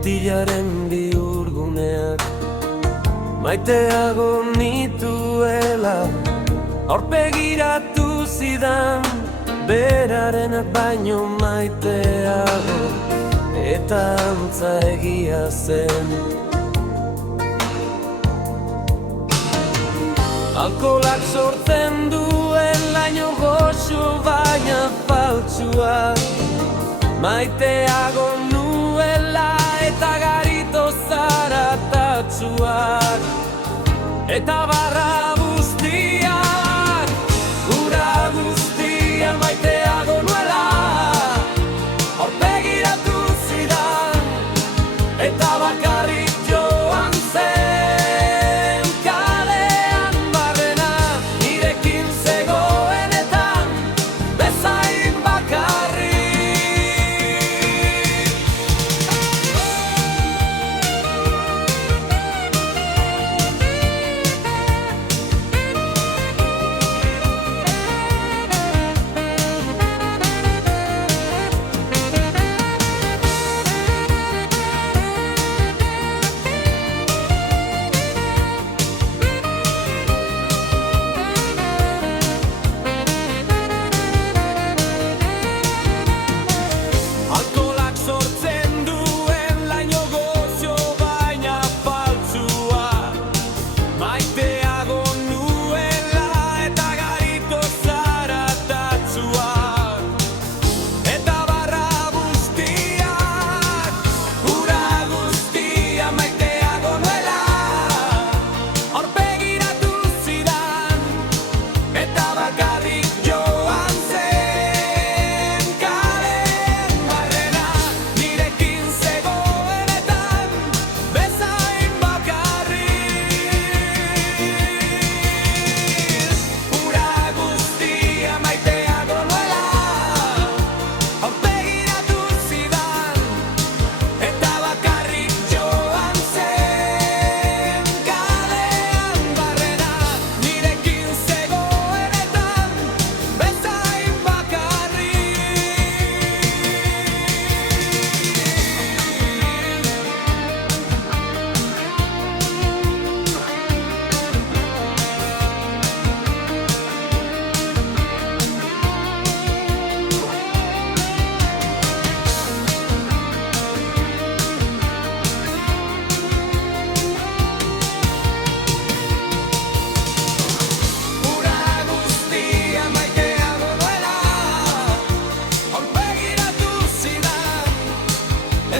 mutilaren bihurguneak maiteago nituela aurpegiratu zidan berarenak baino maiteago eta antza egia zen. Alkoholak sortzen duen laino goxo baina faltsua maiteago nuela eta garito zaratatsuak eta barra guztiak, ura guztia maiteago nuela aurpegiratu zidan eta bakarrik joan zen kalean barrena nirekin zegoenetan bezain bakarrik.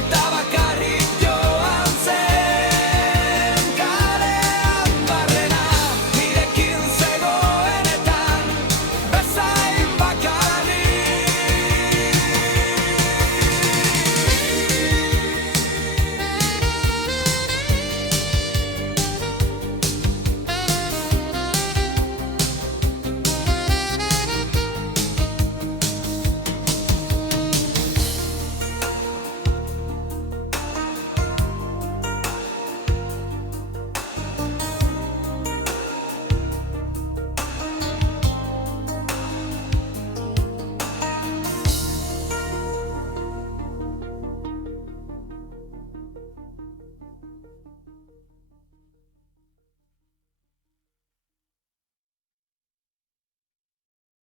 Estaba